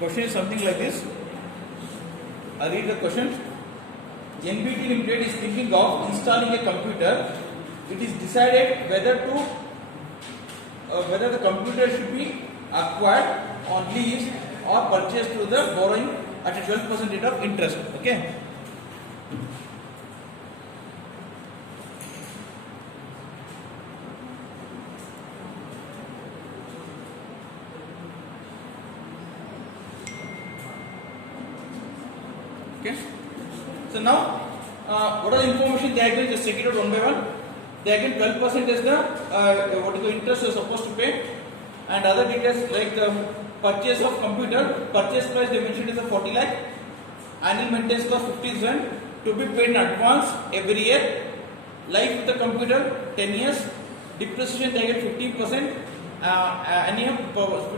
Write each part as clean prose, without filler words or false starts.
question is something like this. I read the question. NBT Limited is thinking of installing a computer. It is decided whether the computer should be acquired on lease or purchased through the borrowing at a 12% rate of interest. Okay. Okay. So now, what are the information they agree? Just check it out one by one. They agree 12% is the what is the interest you are supposed to pay, and other details like the purchase of computer. Purchase price they mentioned is a 40 lakh. Annual maintenance cost 50,000 to be paid in advance every year. Life with the computer 10 years. Depreciation they get 15%. Annual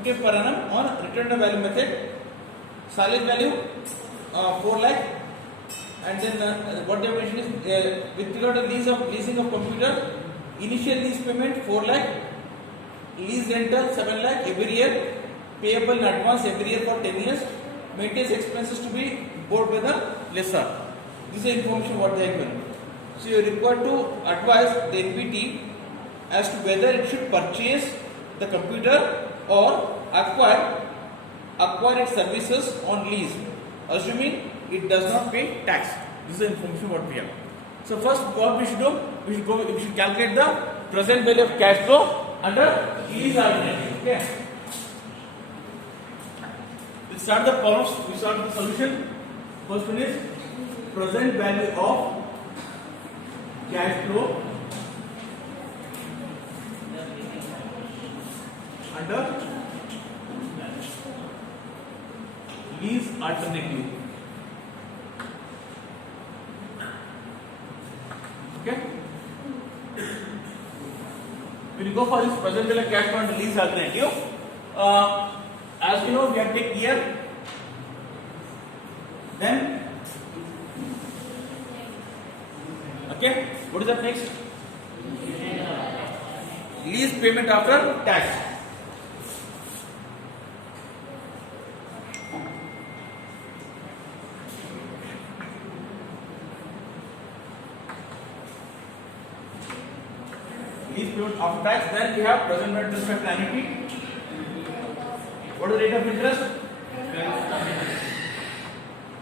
50 per annum on return to value method. Salary value 4 lakh, and then what they mentioned is with regard to leasing of computer, initial lease payment 4 lakh, lease rental 7 lakh every year, payable in advance every year for 10 years, maintenance expenses to be borne by the lessor. This is the information what they have given. So you are required to advise the NBT as to whether it should purchase the computer or acquire its services on lease, assuming it does not pay tax. This is the information what we have. So first what we should do, we should calculate the present value of cash flow under lease alternative. Okay. We start the problems, we start the solution. First one is present value of cash flow under lease alternative. Okay. When you go for this present value of cash flow under lease alternative, as we know, we have to take year, then okay, what is that next? Lease payment after tax. Lease payment after tax. Then we have present value interest rate annuity. What is the rate of interest?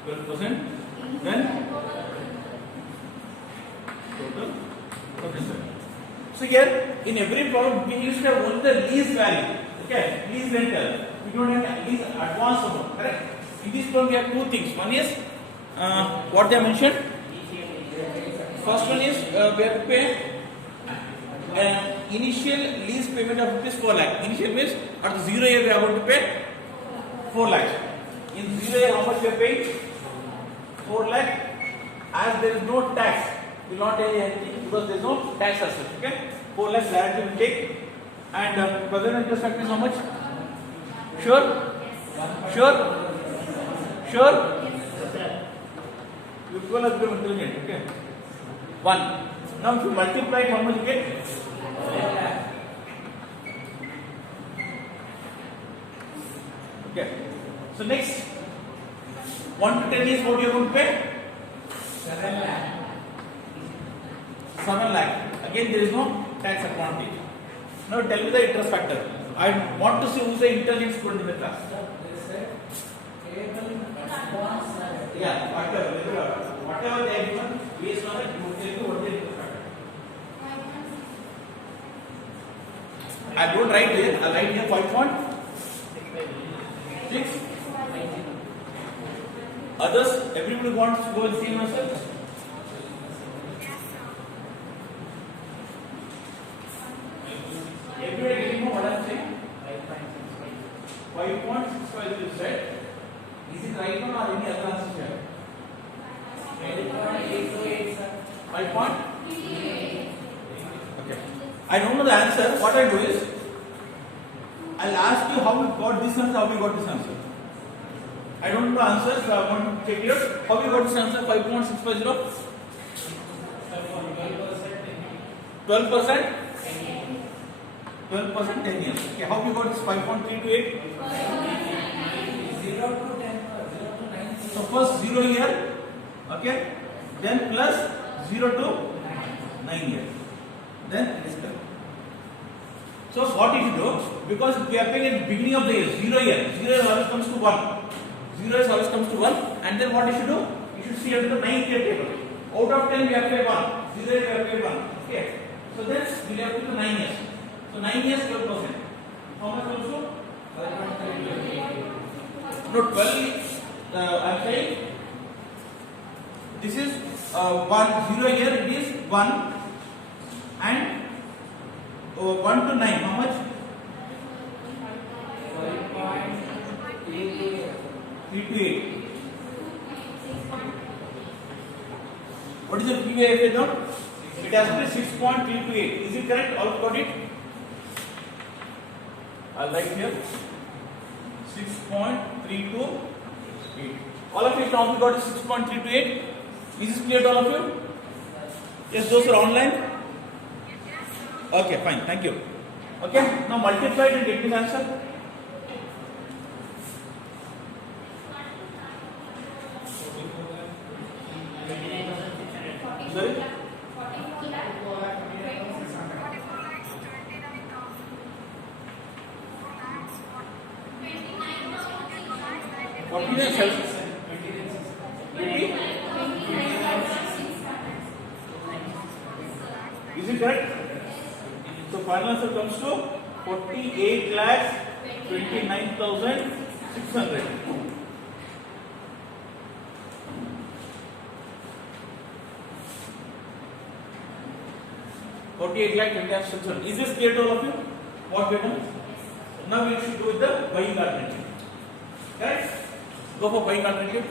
12%. Then total. Okay, sir. So here in every problem we used to have only the lease value. Okay, lease rental. We don't have lease advance amount. Correct? In this problem we have two things. One is what they mentioned. First one is we have to pay initial lease payment of rupees 4 lakh. Initial means at the 0 year we are going to pay 4 lakh. In 0 year how much we are paying? 4 lakh. As there is no tax, we will not pay anything because there is no tax as such. Okay, 4 lakh directly we will take, and present interest factor is how much? Sure? You people are very intelligent. Okay, 1. Now if you multiply it, how much you get? Okay. So next, 1 to 10 is what you are going to pay? 7 lakh. 7 lakh. Again, there is no tax advantage. Now tell me the interest factor. I want to see who is the intelligent student in the class. Yeah, whatever they have given, based on it, you will tell you what the interest factor. I don't write here. I write here 5.6. Others, everybody wants to go and see yourself. Everybody getting know what I am saying? 5.65 is right. Is it right one or any other answer here? 5.828, sir. 5.38. Okay. I don't know the answer. What I do is, I'll ask you how you got this answer, how you got this answer. I don't know the answer, so I want to check it out. How you got this answer? 5.650? 12%? 12% 10 years. Okay, how you got this 5.328? 0 first 0 year, okay, then plus 0 to 9 year, then it is correct. So what you should do, because we are paying at the beginning of the year, 0 year always comes to 1. 0 always comes to 1, and then what you should do? You should see under the 9th year table. Out of 10 we have paid 1, 0 we have paid 1. Okay. So then we have to do 9 years. So 9 years 12%. How much also? No, 12. I am saying this is 1 0 year. It is 1 and 1 to 9. How much? 3 to 8. What is the PVIF now? It has to be 6.3 to 8. Is it correct? All got it? I'll write here 6.3 to 8. All of you now got 6.3 to 8. Is this clear to all of you? Yes, those are online? Okay, fine. Thank you. Okay, now multiply it and get this answer. Sorry? 49 Is it correct? So final answer comes to 48 lakhs 29,600. Is this clear to all of you? What we have done? Now we should go with the buying alternative. Correct? Go for buying alternative.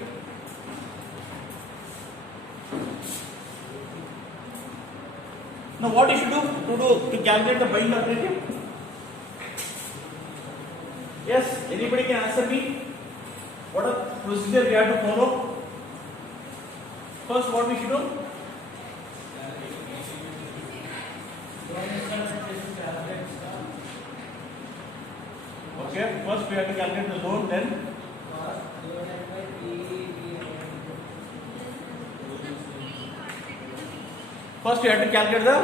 Now what you should do to calculate the buying alternative? Yes, anybody can answer me? What a procedure we have to follow? First, what we should do? Okay, first we have to calculate the loan, then first you have to calculate the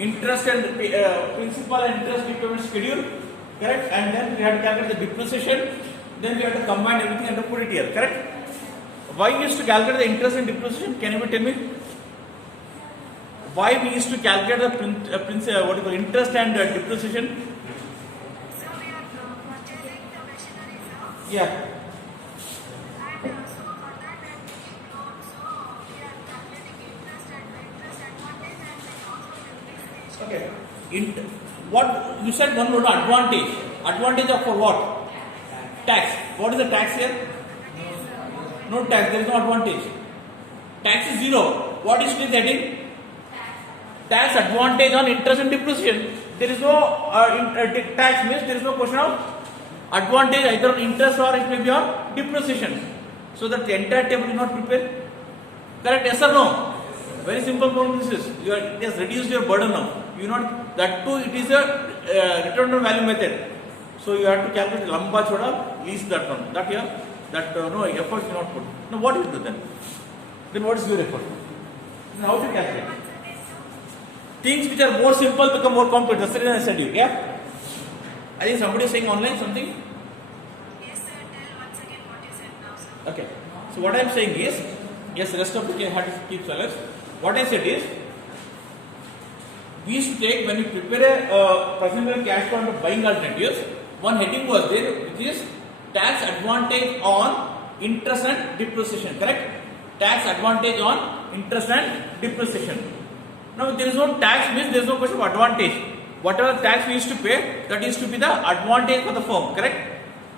interest and principal and interest repayment schedule, correct? And then we have to calculate the depreciation. Then we have to combine everything and put it here, correct? Why we used to calculate the interest and depreciation? Can you tell me? Why we used to calculate the interest and depreciation? Yeah. Okay. What you said one word, advantage. Advantage of for what? Tax. What is the tax here? No tax. There is no advantage. Tax is 0. What is it heading? Tax advantage on interest and depreciation. There is no tax means there is no question of advantage either on interest or it may be on depreciation. So that the entire table is not prepared. Correct? Yes or no? Very simple problem this is. It has reduced your burden now. You not that too. It is a return on value method. So you have to calculate lamba choda, least that one. That here, no effort you not put. Now what you do then? Then what is your effort? Then how to calculate? Things which are more simple become more complex. That's the reason I said you. Yeah. I think somebody is saying online something. Yes, sir. Tell once again what you said now, sir. Okay. So what I am saying is, yes, rest of the can have to keep silence. What I said is, we used to take when we prepare a present cash flow under buying alternatives, one heading was there which is tax advantage on interest and depreciation. Correct? Tax advantage on interest and depreciation. Now there is no tax means there is no question of advantage. Whatever tax we used to pay, that used to be the advantage for the firm. Correct?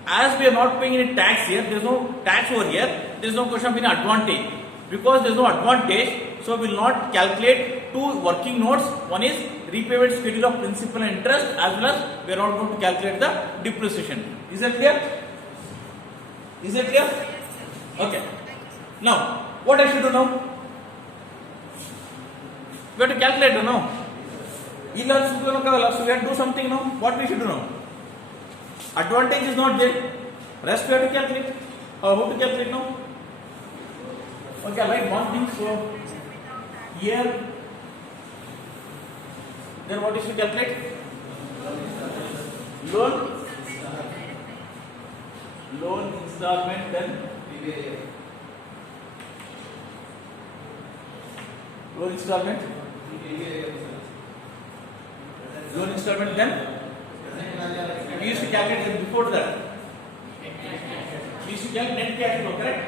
As we are not paying any tax here, there is no tax over here. There is no question of any advantage. Because there is no advantage, so we will not calculate two working notes. One is repayment schedule of principal and interest, as well as we are not going to calculate the depreciation. Is that clear? Is that clear? Okay. Now, what I should do now? We have to calculate now. So we have to do something now. What we should do now? Advantage is not there. Rest we have to calculate. How to calculate now? Okay, I'll write one thing. So here, then what is to calculate? Loan installment, then loan installment, then we used to calculate it before that. We used to calculate net cash flow, correct?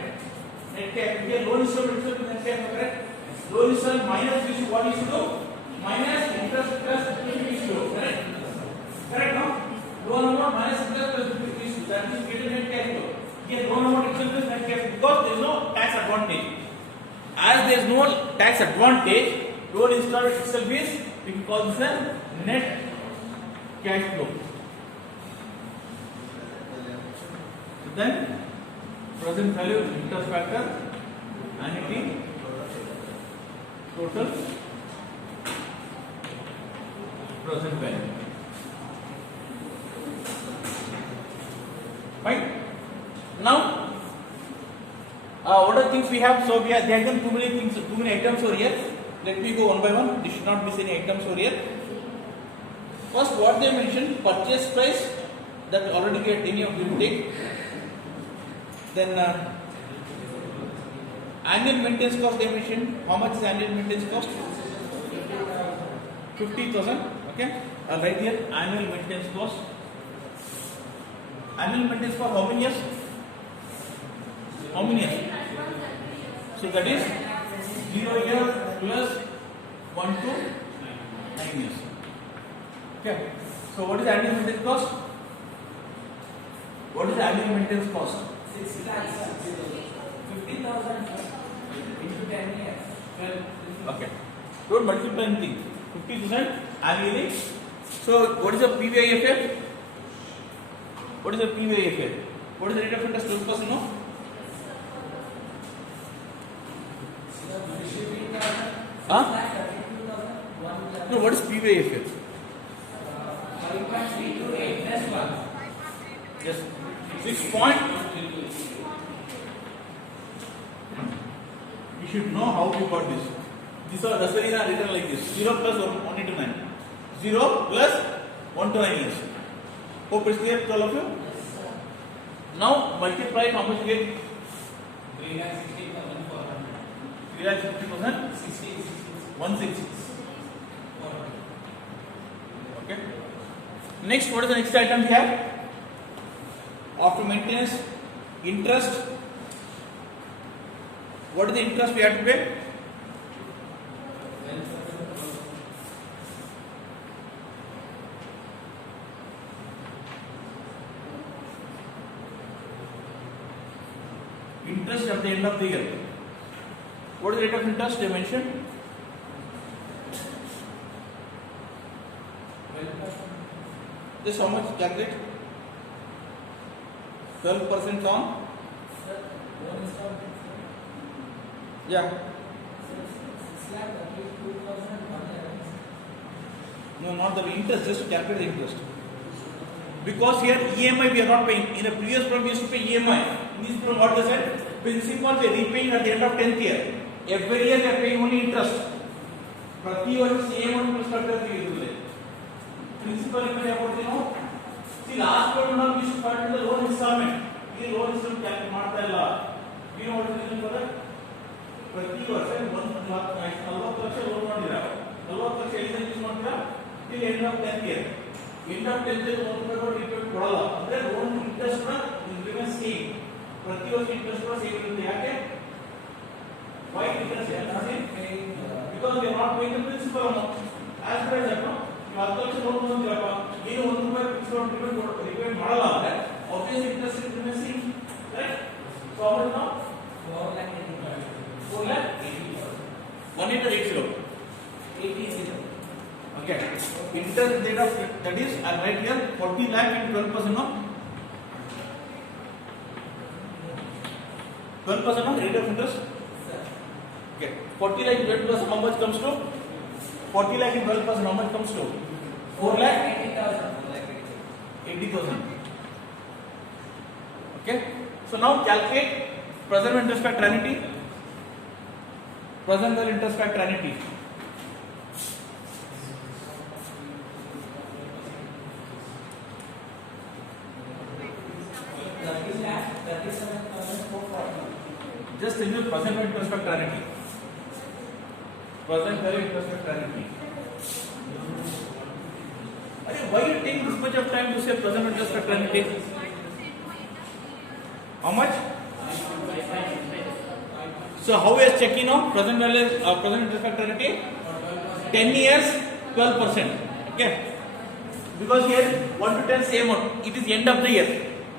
Net cash. Here loan installment itself is net cash flow, correct? Loan installment minus we should, what we should do? Minus interest plus we should do, correct? Correct, no? Loan amount minus interest plus we should. That is getting net cash flow. Here loan amount itself is net cash flow because there is no tax advantage. As there is no tax advantage, loan installment itself is, we can call this a net cash flow. So then, present value, interest factor, annuity, total present value. Fine. Now, what are the things we have? So we have given too many things, too many items over here. Let me go one by one. This should not miss any items over here. First, what they mentioned, purchase price, that already get any of you take. Then annual maintenance cost they mentioned. How much is annual maintenance cost? 50,000. Okay. I'll write here annual maintenance cost. Annual maintenance for how many years? How many years? So that is 0 year plus 1 to 9 years. Okay. So what is annual maintenance cost? What is the annual maintenance cost? 6 lakhs. 50,000 into 10 years. Okay. Don't multiply anything. 50% annually. So what is the PVIFF? What is the PVIFF? What is the rate of interest? 12%, no? Huh? No, what is PVIFF? 5.328 plus 1. Yes. 6 point. You should know how we got this. That's the reason I written like this. 0 plus 1 into 9. 0 plus 1 to 9 years. Hope it's clear to all of you? Now multiply how much you get? 3,60,400. 3,50,000? 160. Okay. Next, what is the next item we have? After maintenance, interest. What is the interest we have to pay? Interest at the end of the year. What is the rate of interest they mentioned? 12%. This how much calculate? 12% on? Sir, loan installment. Yeah. 6 lakh, that is 2,100. No, not the interest, just to calculate the interest. Because here EMI we are not paying. In the previous program we used to pay EMI. In this program what they said? Principal we are repaying at the end of 10th year. Every year we are paying only interest. Prati year same amount structure we use. Principal repayment about see last one we should start with the loan installment. This loan installment calculate ಮಾಡ್ತಾ ಇಲ್ಲ. You know what is the reason for that? ಪ್ರತಿ ವರ್ಷ 40 lakh loan ಮಾಡಿರಾ 40 lakh ಎಲ್ಲಿಂದ use ಮಾಡ್ತೀರಾ till end of 10th year. End of 10th year loan repayment ಕೊಡಲ್ಲ ಅಂದ್ರೆ loan interest ಕೂಡ remain same ಪ್ರತಿ ವರ್ಷ ಇಂಟ್ರೆಸ್ಟ್ ಕೂಡ ಸೇಮ್ ಇರುತ್ತೆ ಯಾಕೆ why interest is not same because they are not paying the principal amount as per example ನೀವು 10 lakh loan ತಗೊಂಡಿರಪ್ಪ ಏನು 1 ರೂಪಾಯಿ ಪ್ರಿನ್ಸಿಪಲ್ repayment ಮಾಡಲ್ಲ ಅಂದ್ರೆ obviously interest is remain same right so how much now 4,80,000. 1880 80,000. okay interest rate of that is I write here 40 lakh into 12% no 12% no rate of interest Sir, okay 40 lakh into 12% how much comes to 40 lakh into 12% how much comes to 4 lakh 4,80,000. 80,000 okay so now calculate present interest factor annuity present value interest factor annuity. Just tell you present value interest factor annuity. Present value interest factor annuity. Why you take this much of time to say present value interest factor annuity? How much? So how we are checking now present value present interest factor annuity? 10 years 12%. Okay. Because here 1 to 10 same amount. It is end of the year.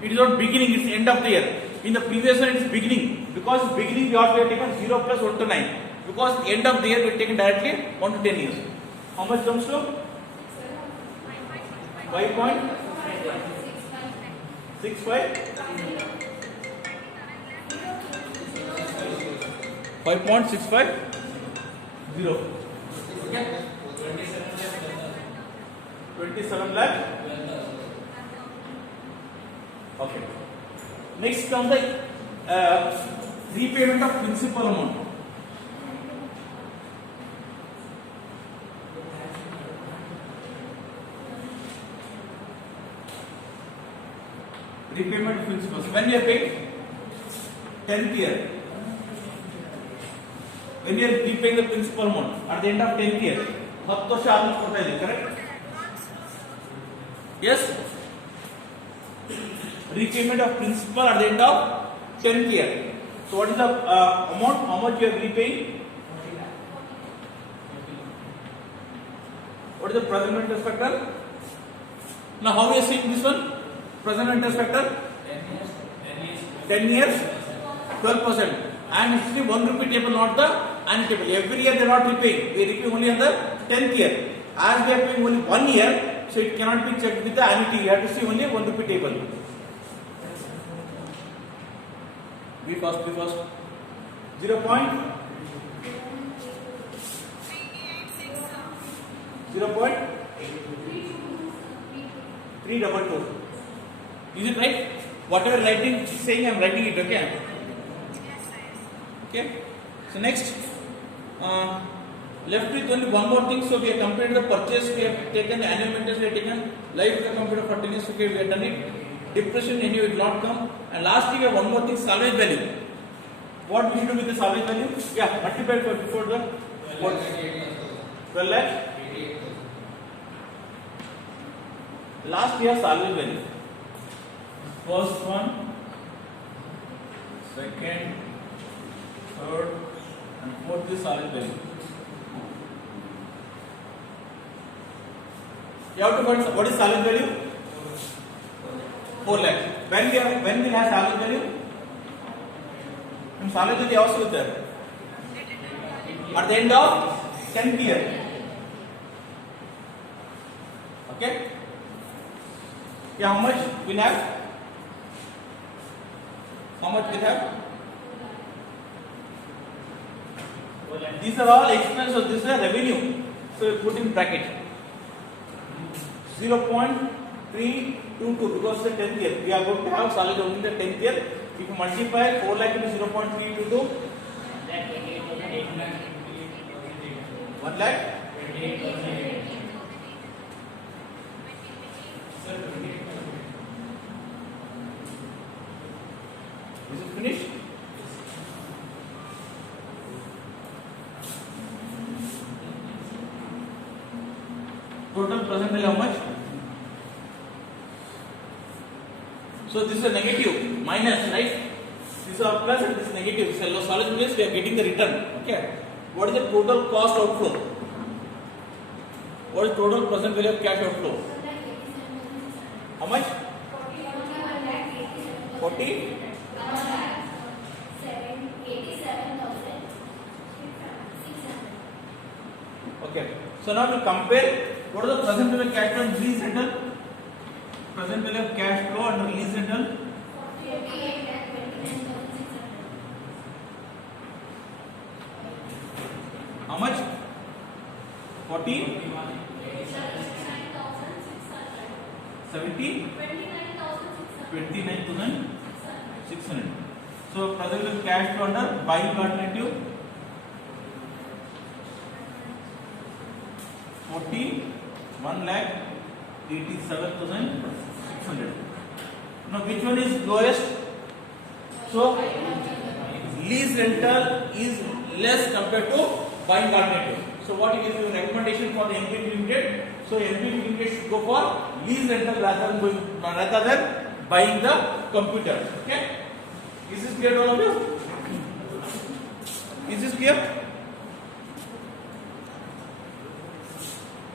It is not beginning. It's end of the year. In the previous one it is beginning. Because beginning we have taken 0 plus 1 to 9. Because end of the year we have taken directly 1 to 10 years. How much comes to? 5.65. 5.65 0. Okay. 27 lakh. Okay. Next comes the repayment of principal amount. Repayment of principal. When we are paying 10th year. When we are repaying the principal amount at the end of 10th year. 10 ವರ್ಷ ಆದ್ಮೇಲೆ ಕೊಡ್ತಾ ಇದ್ದೀವಿ, correct? Yes. Repayment of principal at the end of 10th year. So what is the amount? How much you are repaying? What is the present interest factor? Now how we are seeing this one? Present interest factor? 10 years 12%. And it's the 1 rupee table, not the annual table. Every year they are not repaying. They repay only on the 10th year. As they are paying only 1 year, so it cannot be checked with the annuity. You have to see only 1 rupee table. Be fast. 0 point 322. Is it right? Whatever writing saying, I am writing it. Okay. Okay. So next, left with only one more thing. So we have completed the purchase. We have taken the annual maintenance. We have taken life with the computer for 10 years. Okay, we have done it. Depreciation anyway will not come. And lastly, we have one more thing: salvage value. What we should do with the salvage value? Yeah, multiply for before the what? 12 lakh. Last we have salvage value. First one, second, third, and fourth is salvage value. You have to find what is salvage value? 4 lakh. When we have salvage value? Salvage value also with that. At the end of 10th year. Okay? Yeah, how much we have? How much we have? These are all expenses. This is a revenue. So we put in bracket 0.322 because the 10th year. We are going to have salary only in the 10th year. If you multiply 4 lakh into 0.322, 1 lakh. Is it finished? Total present value how much? So this is a negative, minus, right? This is a plus and this is negative. So solid place we are getting the return. Okay. What is the total cost outflow? What is total present value of cash outflow? How much? 40? Okay. So now to compare, what is the present value of cash flow and release rental? Present value of cash flow and release rental? How much? 40? 70? 29,600. So present value of cash flow under buying alternative? 41,87,600. Now which one is lowest? So lease rental is less compared to buying alternative. So what is your recommendation for the NBT Limited? So NBT Limited should go for lease rental rather than buying the computer. Okay? Is this clear to all of you? Is this clear?